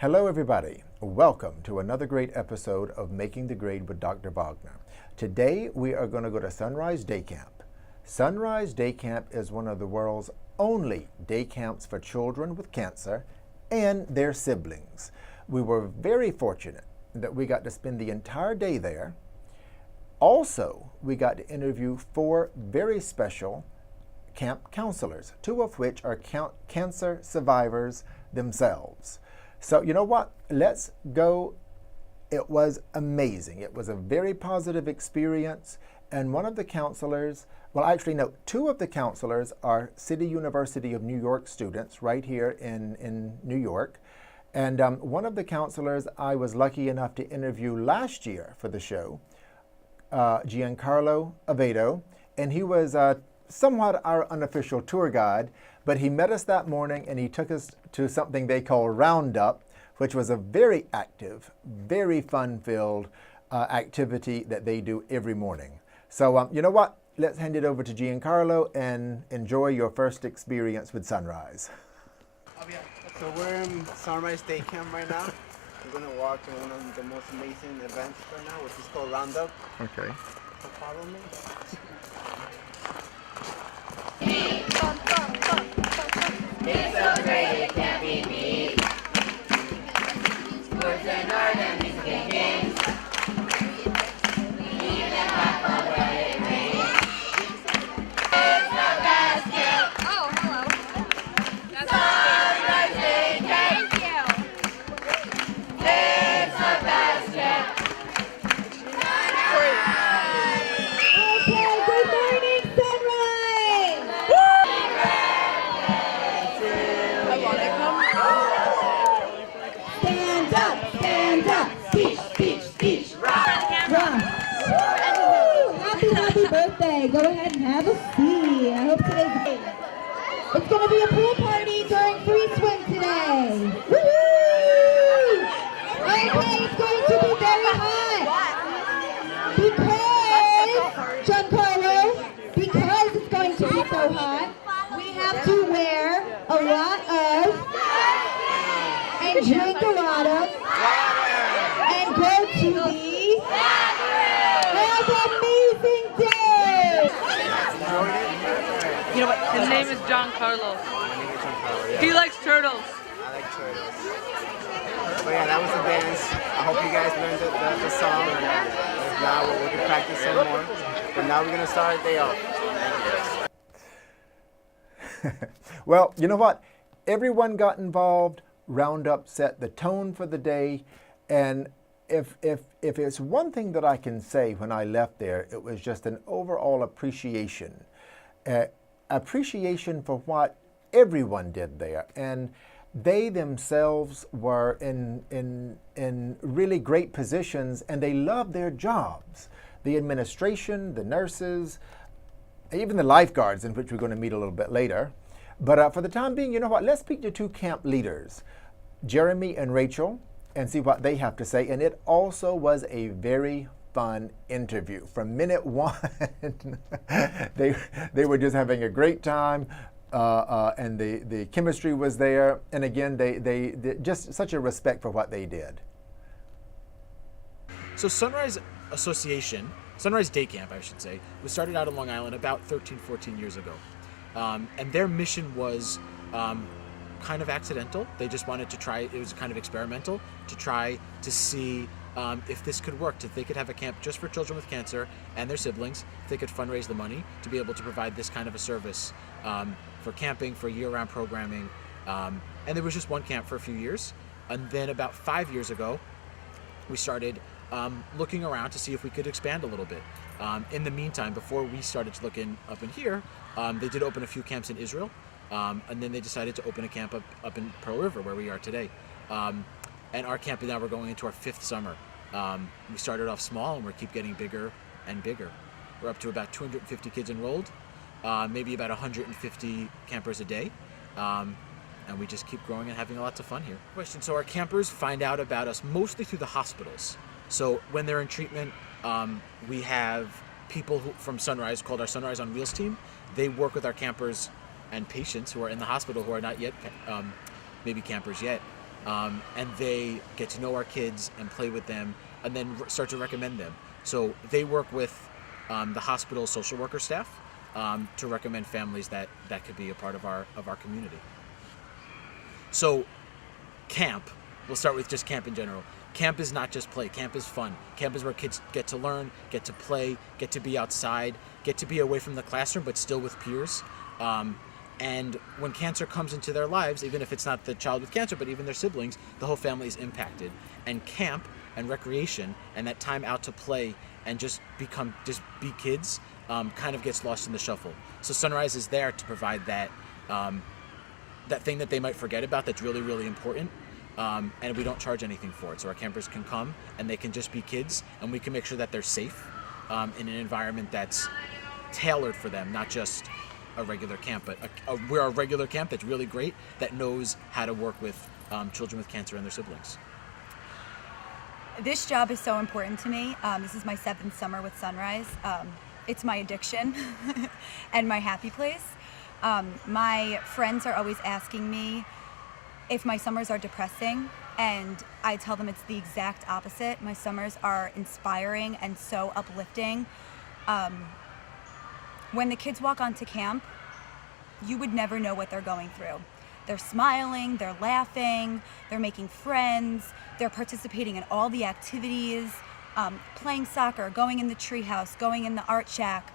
Hello everybody, welcome to another great episode of Making the Grade with Dr. Wagner. Today we are going to go to Sunrise Day Camp. Sunrise Day Camp is one of the world's only day camps for children with cancer and their siblings. We were very fortunate that we got to spend the entire day there. Also, we got to interview 4 very special camp counselors, 2 of which are cancer survivors themselves. So you know what? Let's go. It was amazing. It was a very positive experience. And one of the counselors, well, actually, no, 2 of the counselors are City University of New York students right here in New York. And one of the counselors I was lucky enough to interview last year for the show, Giancarlo Avedo, and he was somewhat our unofficial tour guide, but he met us that morning and he took us to something they call Roundup, which was a very active, very fun-filled activity that they do every morning. So you know what? Let's hand it over to Giancarlo and enjoy your first experience with Sunrise. So we're in Sunrise Day Camp right now. We're going to walk to one of the most amazing events right now, which is called Roundup. Okay. So follow me. It's so great it can't be beat. Sports and art and music and games. Even half of what it rains. It's the best camp. Oh, hello. That's Sunrise Day Camp. Thank you. It's the best camp. Okay, good morning, Sunrise! Stand up, speech, speech, speech, rock. Woo! Happy birthday. Go ahead and have a seat. I hope today's day. It's going to be a pool party during free swim today. Woo! Okay, it's going to be very hot. Because it's going to be so hot, we have to wear a lot of, and drink a lot of, and go to the, have an amazing day. You know what? His name is John Carlos. My name is Giancarlo, yeah. He likes turtles. I like turtles. But yeah, that was the dance. I hope you guys learned the song. And if not, we can practice some more. But now we're going to start our day off. Well, you know what? Everyone got involved. Roundup set the tone for the day. And if it's one thing that I can say when I left there, it was just an overall appreciation. Appreciation for what everyone did there. And they themselves were in really great positions, and they loved their jobs. The administration, the nurses, even the lifeguards, in which we're going to meet a little bit later. But for the time being, you know what? Let's speak to 2 camp leaders, Jeremy and Rachel, and see what they have to say. And it also was a very fun interview. From minute 1, they were just having a great time. And the chemistry was there, and again, they just such a respect for what they did. So Sunrise Day Camp, I should say, was started out on Long Island about 13, 14 years ago. And their mission was kind of accidental. They just wanted to try, it was kind of experimental, to try to see if this could work, if they could have a camp just for children with cancer and their siblings, if they could fundraise the money to be able to provide this kind of a service for camping, for year-round programming. And there was just one camp for a few years. And then about 5 years ago, we started looking around to see if we could expand a little bit. In the meantime, before we started to look up in here, they did open a few camps in Israel. And then they decided to open a camp up in Pearl River, where we are today. And our camp now, we're going into our 5th summer. We started off small, and we keep getting bigger and bigger. We're up to about 250 kids enrolled, maybe about 150 campers a day. And we just keep growing and having lots of fun here. Question, so our campers find out about us mostly through the hospitals. So when they're in treatment, we have people from Sunrise, called our Sunrise on Wheels team. They work with our campers and patients who are in the hospital who are not yet maybe campers yet, and they get to know our kids and play with them, and then start to recommend them. So they work with the hospital social worker staff to recommend families that could be a part of our community. So camp, we'll start with just camp in general. Camp is not just play. Camp is fun. Camp is where kids get to learn, get to play, get to be outside, get to be away from the classroom, but still with peers. And when cancer comes into their lives, even if it's not the child with cancer, but even their siblings, the whole family is impacted. And camp and recreation and that time out to play and just be kids kind of gets lost in the shuffle. So Sunrise is there to provide that thing that they might forget about that's really, really important. And we don't charge anything for it. So our campers can come and they can just be kids, and we can make sure that they're safe in an environment that's tailored for them, not just a regular camp, but we're a regular camp that's really great, that knows how to work with children with cancer and their siblings. This job is so important to me. This is my 7th summer with Sunrise. It's my addiction and my happy place. My friends are always asking me if my summers are depressing, and I tell them it's the exact opposite. My summers are inspiring and so uplifting. When the kids walk onto camp, you would never know what they're going through. They're smiling, they're laughing, they're making friends, they're participating in all the activities, playing soccer, going in the treehouse, going in the art shack.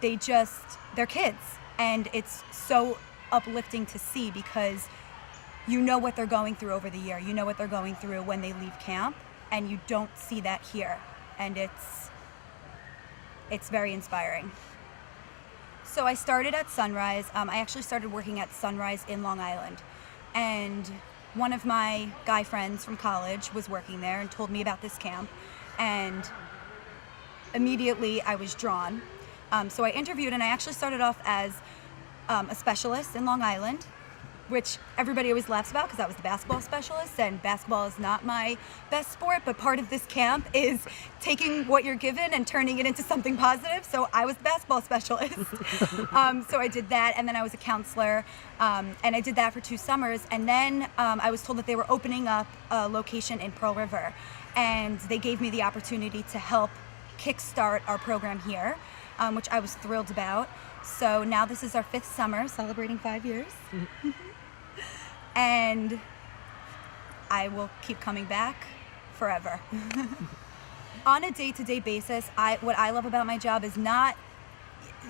They're kids, and it's so uplifting to see, because you know what they're going through over the year. You know what they're going through when they leave camp, and you don't see that here. And it's very inspiring. So I started at Sunrise. I actually started working at Sunrise in Long Island, and one of my guy friends from college was working there and told me about this camp, and immediately I was drawn. So I interviewed, and I actually started off as a specialist in Long Island, which everybody always laughs about because I was the basketball specialist, and basketball is not my best sport, but part of this camp is taking what you're given and turning it into something positive. So I was the basketball specialist. So I did that, and then I was a counselor, and I did that for 2 summers. And then I was told that they were opening up a location in Pearl River, and they gave me the opportunity to help kickstart our program here, which I was thrilled about. So now this is our 5th summer, celebrating 5 years. And I will keep coming back forever. On a day-to-day basis, what I love about my job is not,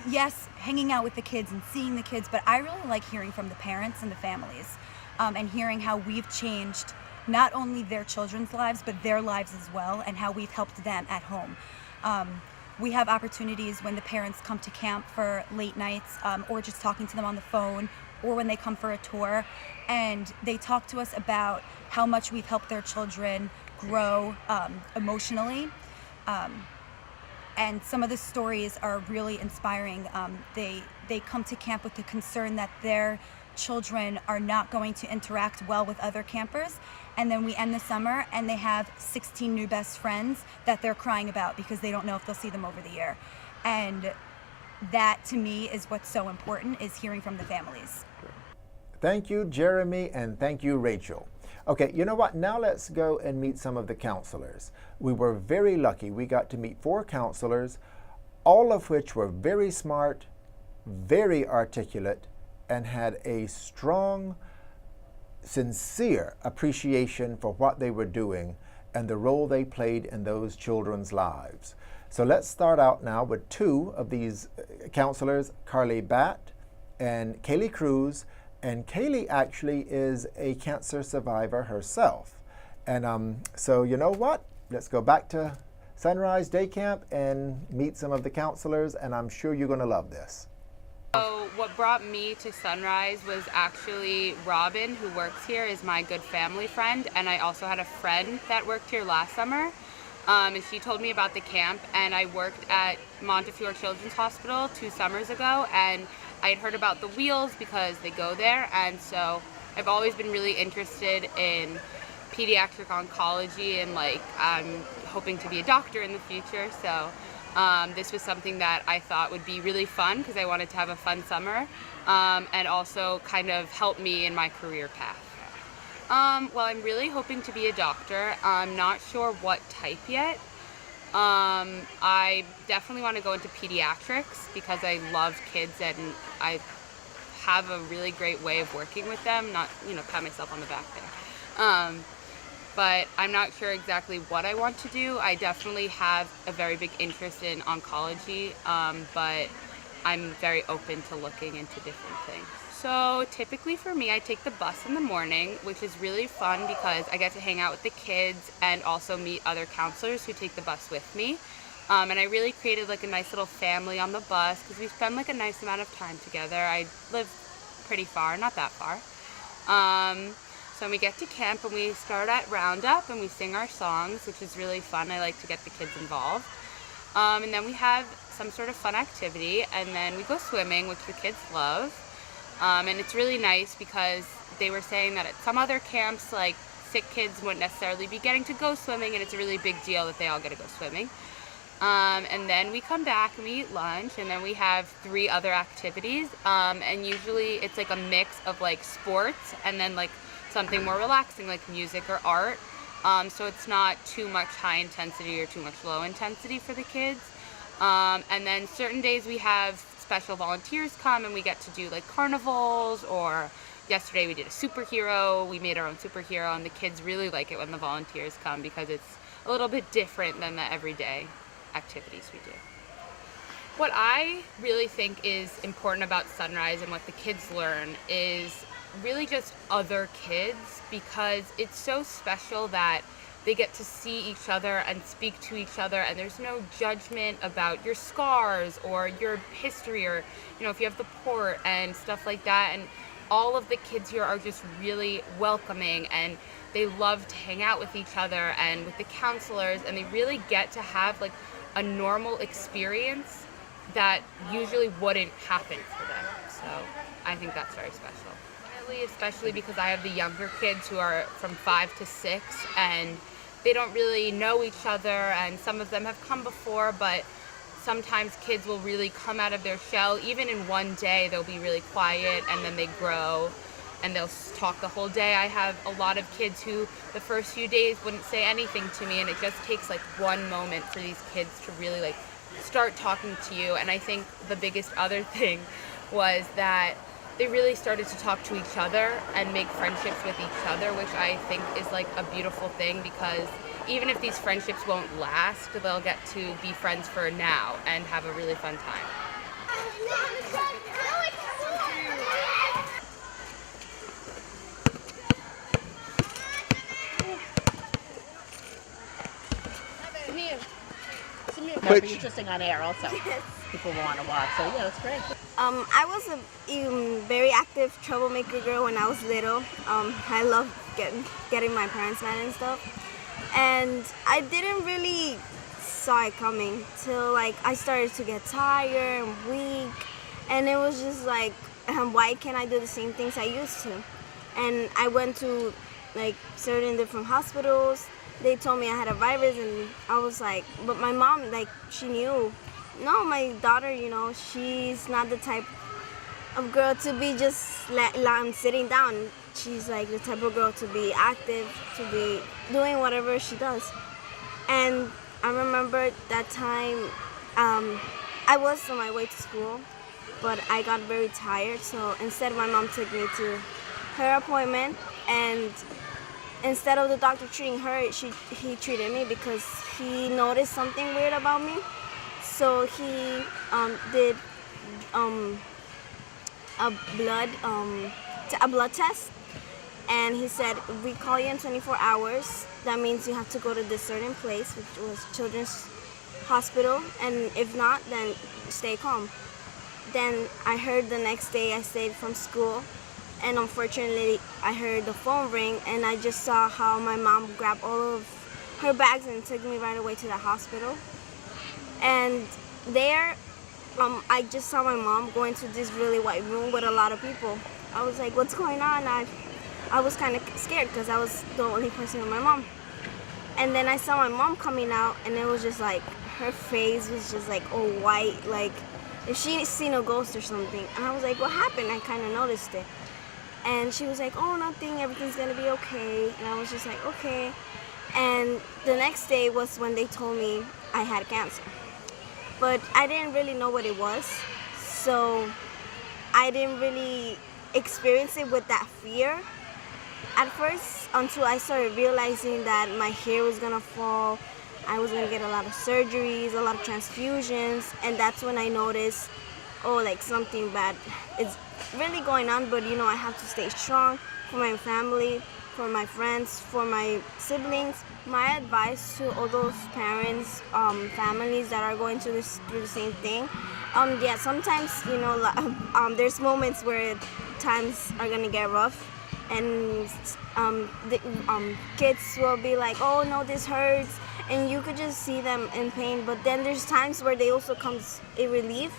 yes, hanging out with the kids and seeing the kids, but I really like hearing from the parents and the families, and hearing how we've changed not only their children's lives, but their lives as well, and how we've helped them at home. We have opportunities when the parents come to camp for late nights, or just talking to them on the phone, or when they come for a tour, and they talk to us about how much we've helped their children grow emotionally. And some of the stories are really inspiring. They come to camp with the concern that their children are not going to interact well with other campers, and then we end the summer and they have 16 new best friends that they're crying about because they don't know if they'll see them over the year. And that, to me, is what's so important, is hearing from the families. Thank you, Jeremy, and thank you, Rachel. Okay, you know what? Now let's go and meet some of the counselors. We were very lucky. We got to meet 4 counselors, all of which were very smart, very articulate, and had a strong, sincere appreciation for what they were doing and the role they played in those children's lives. So let's start out now with 2 of these counselors, Carly Batt and Kaylee Cruz. And Kaylee actually is a cancer survivor herself. And so you know what? Let's go back to Sunrise Day Camp and meet some of the counselors, and I'm sure you're going to love this. So what brought me to Sunrise was actually Robin, who works here, is my good family friend, and I also had a friend that worked here last summer, and she told me about the camp, and I worked at Montefiore Children's Hospital 2 summers ago, and I had heard about the wheels because they go there, and so I've always been really interested in pediatric oncology, and I'm hoping to be a doctor in the future, so this was something that I thought would be really fun because I wanted to have a fun summer, and also kind of help me in my career path. Well, I'm really hoping to be a doctor. I'm not sure what type yet. I definitely want to go into pediatrics because I love kids and I have a really great way of working with them. Not, pat myself on the back there. But I'm not sure exactly what I want to do. I definitely have a very big interest in oncology, but I'm very open to looking into different things. So typically for me, I take the bus in the morning, which is really fun because I get to hang out with the kids and also meet other counselors who take the bus with me. And I really created like a nice little family on the bus because we spend like a nice amount of time together. I live pretty far, not that far. So we get to camp and we start at roundup and we sing our songs, which is really fun. I like to get the kids involved. And then we have some sort of fun activity, and then we go swimming, which the kids love. And it's really nice because they were saying that at some other camps, like sick kids wouldn't necessarily be getting to go swimming, and it's a really big deal that they all get to go swimming. And then we come back and we eat lunch, and then we have 3 other activities. And usually it's like a mix of like sports and then like something more relaxing like music or art. So it's not too much high intensity or too much low intensity for the kids. And then certain days we have special volunteers come and we get to do like carnivals, or yesterday we did a superhero. We made our own superhero, and the kids really like it when the volunteers come because it's a little bit different than the everyday activities we do. What I really think is important about Sunrise and what the kids learn is really just other kids, because it's so special that they get to see each other and speak to each other, and there's no judgment about your scars or your history, or if you have the port and stuff like that. And all of the kids here are just really welcoming, and they love to hang out with each other and with the counselors, and they really get to have like a normal experience that usually wouldn't happen for them. So I think that's very special. Especially because I have the younger kids who are from 5 to 6, and they don't really know each other, and some of them have come before, but sometimes kids will really come out of their shell. Even in one day, they'll be really quiet, and then they grow, and they'll talk the whole day. I have a lot of kids who the first few days wouldn't say anything to me, and it just takes like one moment for these kids to really like start talking to you. And I think the biggest other thing was that they really started to talk to each other and make friendships with each other, which I think is like a beautiful thing, because even if these friendships won't last, they'll get to be friends for now and have a really fun time. Which interesting on air also. People want to watch, so yeah, it's great. I was a very active troublemaker girl when I was little. I loved getting my parents mad and stuff, and I didn't really saw it coming till like I started to get tired and weak, and it was just like, why can't I do the same things I used to? And I went to like certain different hospitals. They told me I had a virus, and I was like, but my mom, like, she knew. No, my daughter, she's not the type of girl to be just sitting down. She's like the type of girl to be active, to be doing whatever she does. And I remember that time, I was on my way to school, but I got very tired. So instead, my mom took me to her appointment, and instead of the doctor treating her, he treated me because he noticed something weird about me. So he did a blood test, and he said, if we call you in 24 hours, that means you have to go to this certain place, which was Children's Hospital, and if not, then stay calm. Then I heard the next day I stayed from school, and unfortunately I heard the phone ring, and I just saw how my mom grabbed all of her bags and took me right away to the hospital. And there, I just saw my mom go into this really white room with a lot of people. I was like, what's going on? I was kind of scared because I was the only person with my mom. And then I saw my mom coming out, and it was just like, her face was just like all white, like if she'd seen a ghost or something. And I was like, what happened? I kind of noticed it. And she was like, oh, nothing, everything's gonna be okay. And I was just like, okay. And the next day was when they told me I had cancer. But I didn't really know what it was. So I didn't really experience it with that fear at first until I started realizing that my hair was gonna fall. I was gonna get a lot of surgeries, a lot of transfusions, and that's when I noticed, oh, like something bad is really going on, but you know, I have to stay strong for my family, for my friends, for my siblings. My advice to all those parents, families that are going through the same thing, yeah, sometimes, you know, there's moments where times are gonna get rough, and kids will be like, oh no, this hurts, and you could just see them in pain. But then there's times where they also comes in relief,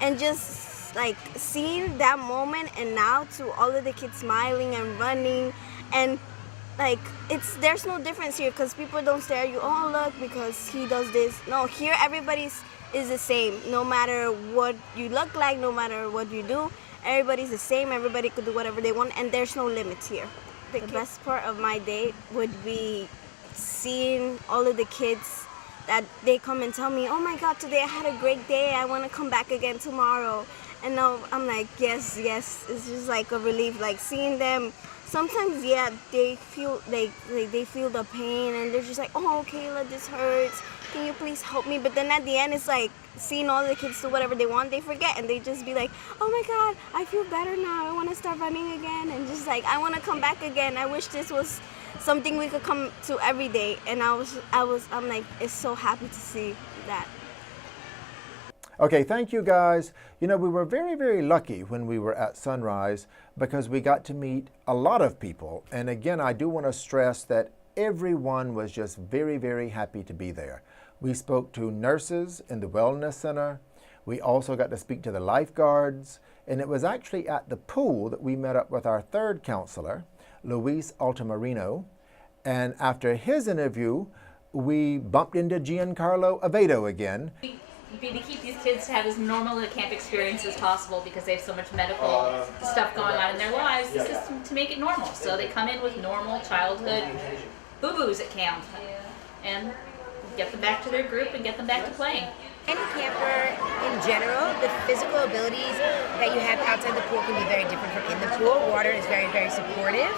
and just like seeing that moment, and now to all of the kids smiling and running, and like there's no difference here, because people don't stare at you, oh look, because he does this. No, here everybody's is the same, no matter what you look like, no matter what you do. Everybody's the same, everybody could do whatever they want, and there's no limits here. The best part of my day would be seeing all of the kids that they come and tell me, oh my God, today I had a great day, I want to come back again tomorrow. And now I'm like, yes, yes. It's just like a relief, like seeing them. Sometimes, yeah, they feel they feel the pain, and they're just like, oh, Kayla, this hurts. Can you please help me? But then at the end, it's like seeing all the kids do whatever they want, they forget, and they just be like, oh my God, I feel better now. I want to start running again, and just like, I want to come back again. I wish this was something we could come to every day. And I'm like, it's so happy to see that. Okay, thank you guys. You know, we were very, very lucky when we were at Sunrise because we got to meet a lot of people. And again, I do want to stress that everyone was just very, very happy to be there. We spoke to nurses in the Wellness Center. We also got to speak to the lifeguards. And it was actually at the pool that we met up with our third counselor, Luis Altamirano. And after his interview, we bumped into Giancarlo Avedo again. To keep these kids to have as normal a camp experience as possible, because they have so much medical stuff going on in their lives. This is to make it normal. So they come in with normal childhood boo-boos at camp and get them back to their group and get them back to playing. Any camper in general, the physical abilities that you have outside the pool can be very different from in the pool. Water is very, very supportive.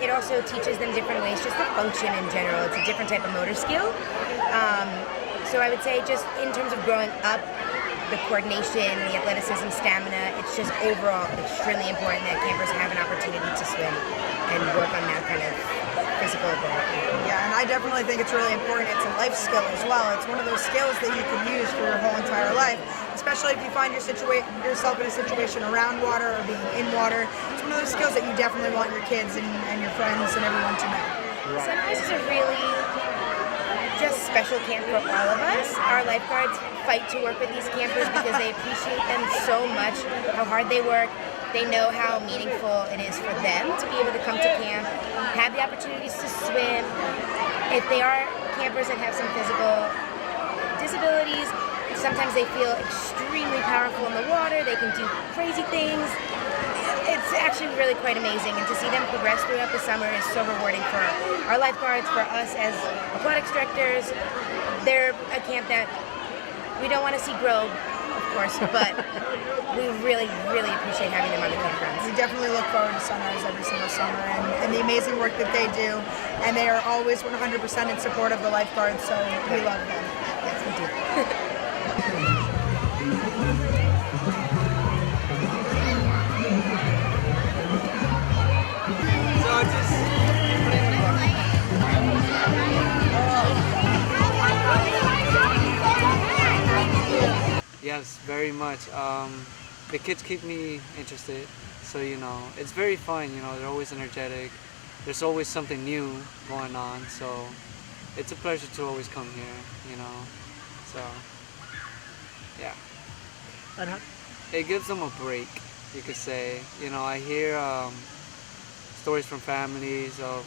It also teaches them different ways just to function in general. It's a different type of motor skill. So I would say just in terms of growing up, the coordination, the athleticism, stamina, it's just overall extremely important that campers have an opportunity to swim and work on that kind of physical ability. Yeah, and I definitely think it's really important. It's a life skill as well. It's one of those skills that you can use for your whole entire life, especially if you find yourself in a situation around water or being in water. It's one of those skills that you definitely want your kids and your friends and everyone to know. Sunrise is a really just special camp for all of us. Our lifeguards fight to work with these campers because they appreciate them so much, how hard they work. They know how meaningful it is for them to be able to come to camp, have the opportunities to swim. If they are campers that have some physical disabilities, sometimes they feel extremely powerful in the water. They can do crazy things. It's actually really quite amazing, and to see them progress throughout the summer is so rewarding for our lifeguards, for us as aquatics directors. They're a camp that we don't want to see grow, of course, but we really, really appreciate having them on the campgrounds. We definitely look forward to Sunrise every single summer and the amazing work that they do, and they are always 100% in support of the lifeguards, so we love them. Yes, we do. Yes, very much. The kids keep me interested, so it's very fun. They're always energetic. There's always something new going on, so it's a pleasure to always come here. So yeah. And it gives them a break, you could say. I hear stories from families of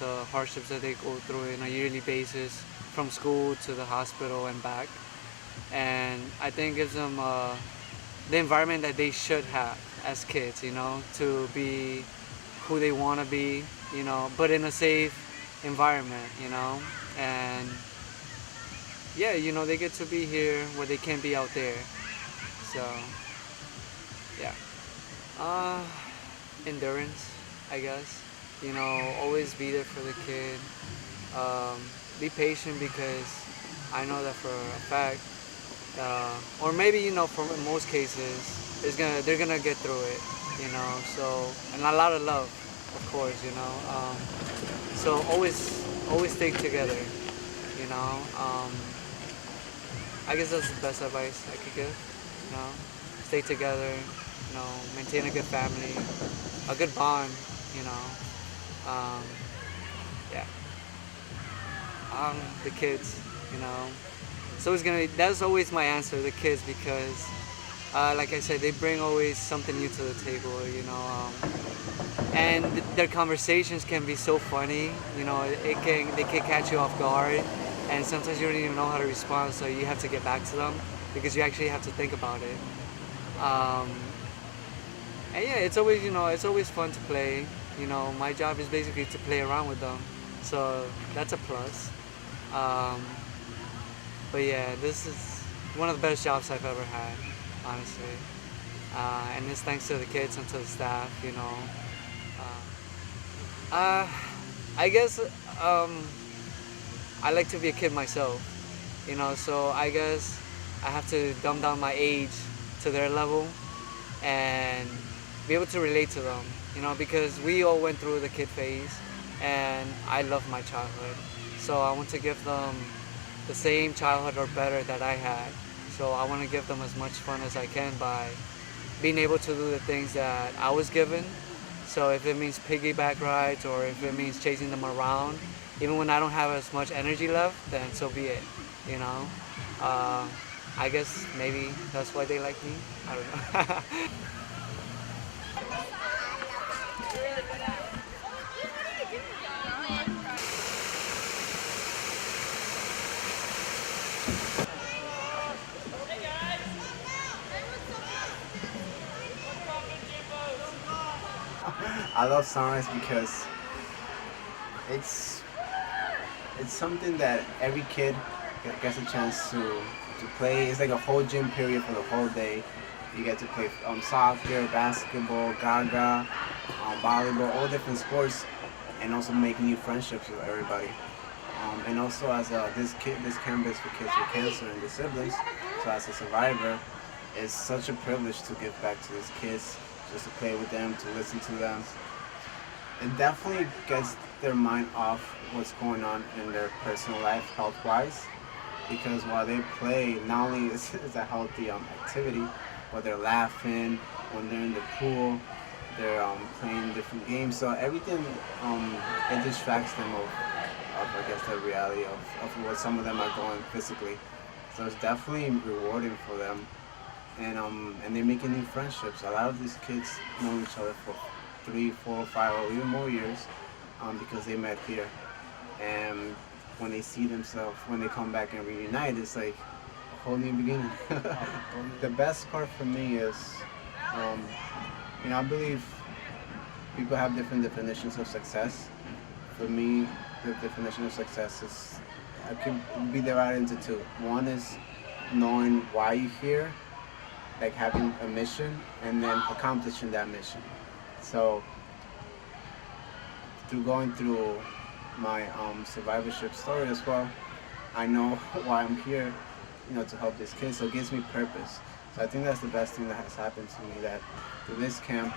the hardships that they go through on a yearly basis, from school to the hospital and back. And I think it gives them the environment that they should have. as kids, you know, to be who they want to be, you know, but in a safe environment, you know, and yeah, you know, they get to be here where they can't be out there. So, yeah. Uh, Endurance, I guess. You know, always be there for the kid. Be patient because I know that for a fact, or maybe you know, for in most cases, they're gonna get through it. You know, so and a lot of love, of course. You know, so always stick together. You know, I guess that's the best advice I could give. You know, stay together. You know, maintain a good family, a good bond. You know, yeah. The kids. You know, so it's gonna. That's always my answer. The kids because, like I said, they bring always something new to the table. You know, and their conversations can be so funny. You know, they can catch you off guard, and sometimes you don't even know how to respond. So you have to get back to them because you actually have to think about it. And yeah, it's always it's always fun to play. You know, my job is basically to play around with them, so that's a plus. Um, but yeah, this is one of the best jobs I've ever had, honestly. And it's thanks to the kids and to the staff. You know. I guess I like to be a kid myself, you know, so I guess I have to dumb down my age to their level and be able to relate to them, you know, because we all went through the kid phase and I love my childhood. So I want to give them the same childhood or better that I had. So I want to give them as much fun as I can by being able to do the things that I was given. So if it means piggyback rides or if it means chasing them around, even when I don't have as much energy left, then so be it, you know. I guess maybe that's why they like me. I don't know. I love Sunrise because it's it's something that every kid gets a chance to play. It's like a whole gym period for the whole day. You get to play soccer, basketball, gaga, volleyball, all different sports, and also make new friendships with everybody. And also as this camp is for kids with cancer and disabilities. So as a survivor, it's such a privilege to give back to these kids, just to play with them, to listen to them. It definitely gets their mind off what's going on in their personal life health-wise, because while they play, not only is it a healthy activity, but they're laughing when they're in the pool, they're playing different games. So everything it distracts them of I guess the reality of what some of them are going physically. So it's definitely rewarding for them, and they're making new friendships. A lot of these kids know each other for 3, 4, 5, or even more years because they met here. And when they see themselves, when they come back and reunite, it's like a whole new beginning. The best part for me is, I believe people have different definitions of success. For me, the definition of success is, I can be divided into two. One is knowing why you're here, like having a mission, and then accomplishing that mission. So, through going through my survivorship story as well, I know why I'm here, to help these kids. So it gives me purpose. So I think that's the best thing that has happened to me. That through this camp,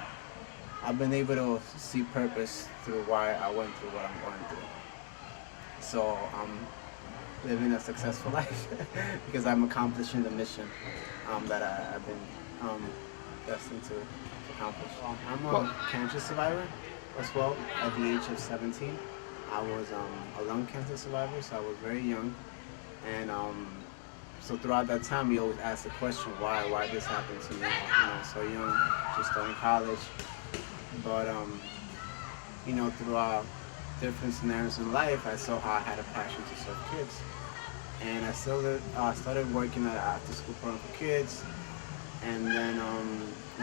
I've been able to see purpose through why I went through what I'm going through. So I'm living a successful life because I'm accomplishing the mission that I've been destined to accomplish. I'm a cancer survivor as well. At the age of 17, I was a lung cancer survivor, so I was very young. And so throughout that time, we always ask the question, why this happened to me? So young, just starting college. But throughout different scenarios in life, I saw how I had a passion to serve kids. And I started working at an after-school program for kids. And then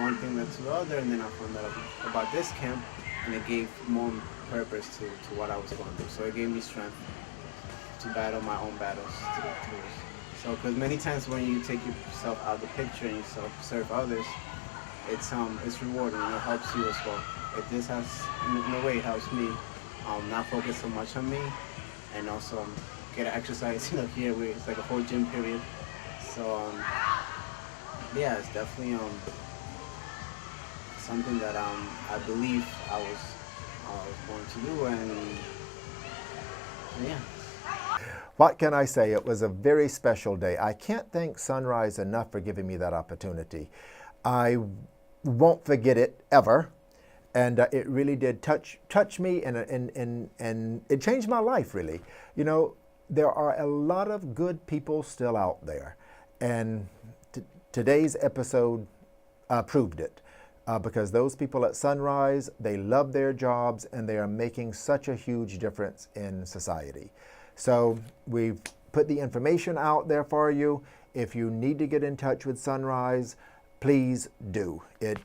one thing led to the other, and then I found out about this camp, and it gave more purpose to what I was going through. So it gave me strength to battle my own battles. So, because many times when you take yourself out of the picture and you serve others, it's rewarding and it helps you as well. This has, in a way, helps me not focus so much on me, and also get an exercise. Here it's like a whole gym period. So yeah, it's definitely something that I believe I was going to do, and yeah. What can I say? It was a very special day. I can't thank Sunrise enough for giving me that opportunity. I won't forget it ever. And it really did touch me, and it changed my life, really. There are a lot of good people still out there. And today's episode proved it. Because those people at Sunrise, they love their jobs, and they are making such a huge difference in society. So we've put the information out there for you. If you need to get in touch with Sunrise, please do. It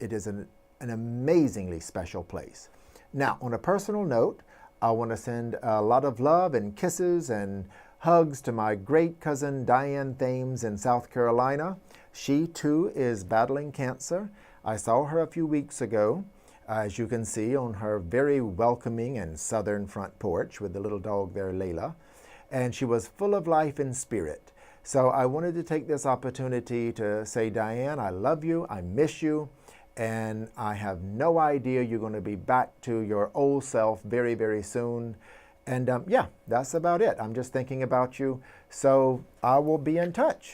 is an amazingly special place. Now, on a personal note, I want to send a lot of love and kisses and hugs to my great cousin Diane Thames in South Carolina. She too is battling cancer. I saw her a few weeks ago, as you can see on her very welcoming and southern front porch with the little dog there, Layla. And she was full of life and spirit. So I wanted to take this opportunity to say, Diane, I love you, I miss you, and I have no idea you're going to be back to your old self very, very soon. And yeah, that's about it. I'm just thinking about you. So I will be in touch.